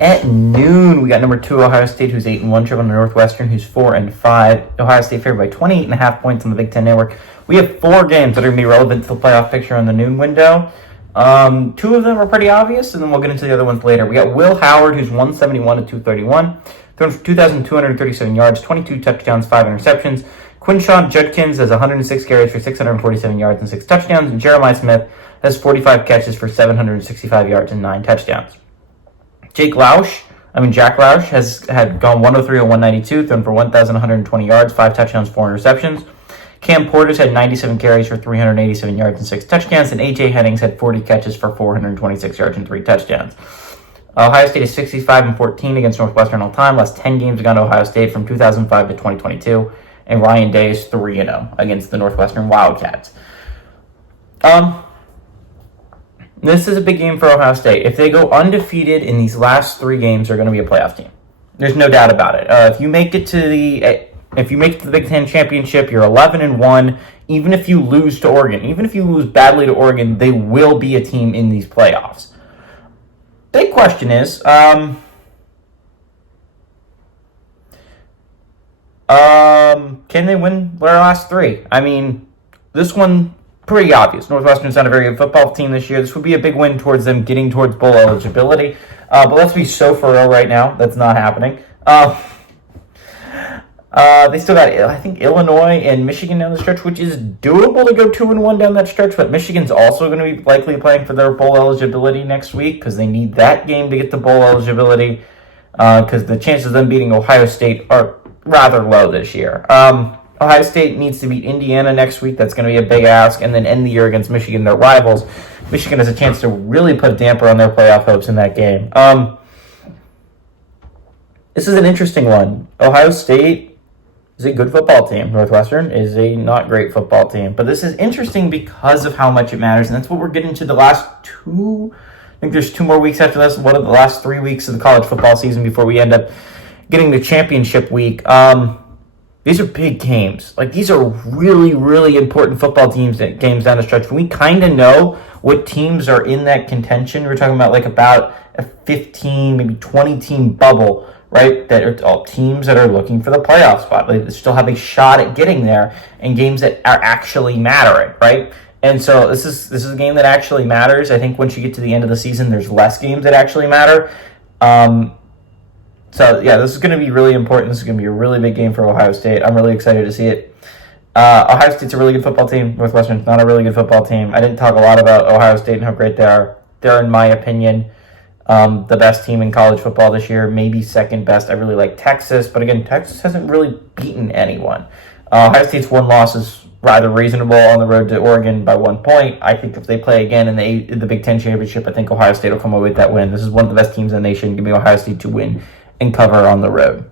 At noon, we got number 2 Ohio State, who's 8-1, traveling to Northwestern, who's 4-5. Ohio State favored by 28.5 points on the Big Ten Network. We have 4 games that are going to be relevant to the playoff picture on the noon window. 2 of them are pretty obvious, and then we'll get into the other ones later. We got Will Howard, who's 171 to 231, thrown for 2,237 yards, 22 touchdowns, 5 interceptions. Quinshawn Judkins has 106 carries for 647 yards and 6 touchdowns, and Jeremiah Smith has 45 catches for 765 yards and 9 touchdowns. Jack Roush had gone 103 of 192, thrown for 1,120 yards, 5 touchdowns, 4 interceptions. Cam Portis had 97 carries for 387 yards and 6 touchdowns, and A.J. Hennings had 40 catches for 426 yards and 3 touchdowns. Ohio State is 65-14 against Northwestern all time. Last 10 games have gone to Ohio State from 2005 to 2022, and Ryan Day is 3-0 against the Northwestern Wildcats. This is a big game for Ohio State. If they go undefeated in these last 3 games, they're going to be a playoff team. There's no doubt about it. If you make it to the Big Ten championship, you're 11-1. Even if you lose to Oregon, even if you lose badly to Oregon, they will be a team in these playoffs. Big question is, can they win their last 3? I mean, this one, pretty obvious. Northwestern's not a very good football team this year. This would be a big win towards them getting towards bowl eligibility. But let's be so for real right now. That's not happening. They still got, I think, Illinois and Michigan down the stretch, which is doable to go 2-1 down that stretch, but Michigan's also going to be likely playing for their bowl eligibility next week because they need that game to get the bowl eligibility because the chances of them beating Ohio State are rather low this year. Ohio State needs to beat Indiana next week. That's going to be a big ask, and then end the year against Michigan, their rivals. Michigan has a chance to really put a damper on their playoff hopes in that game. This is an interesting one. Ohio State is a good football team. Northwestern is a not great football team. But this is interesting because of how much it matters. And that's what we're getting to the last 2. I think there's 2 more weeks after this. One of the last 3 weeks of the college football season before we end up getting to championship week. These are big games. Like, these are really, really important football games down the stretch. We kind of know what teams are in that contention. We're talking about about a 15, maybe 20 team bubble, right? That are all teams that are looking for the playoff spot. They still have a shot at getting there, and games that are actually mattering, right? And so this is a game that actually matters. I think once you get to the end of the season, there's less games that actually matter. So yeah, this is going to be really important. This is going to be a really big game for Ohio State. I'm really excited to see it. Ohio State's a really good football team. Northwestern's not a really good football team. I didn't talk a lot about Ohio State and how great they are. They're, in my opinion, the best team in college football this year, maybe second best. I really like Texas, but again, Texas hasn't really beaten anyone. Ohio State's 1 loss is rather reasonable on the road to Oregon by 1 point. I think if they play again in the Big Ten championship, I think Ohio State will come away with that win. This is one of the best teams in the nation. Give me Ohio State to win and cover on the road.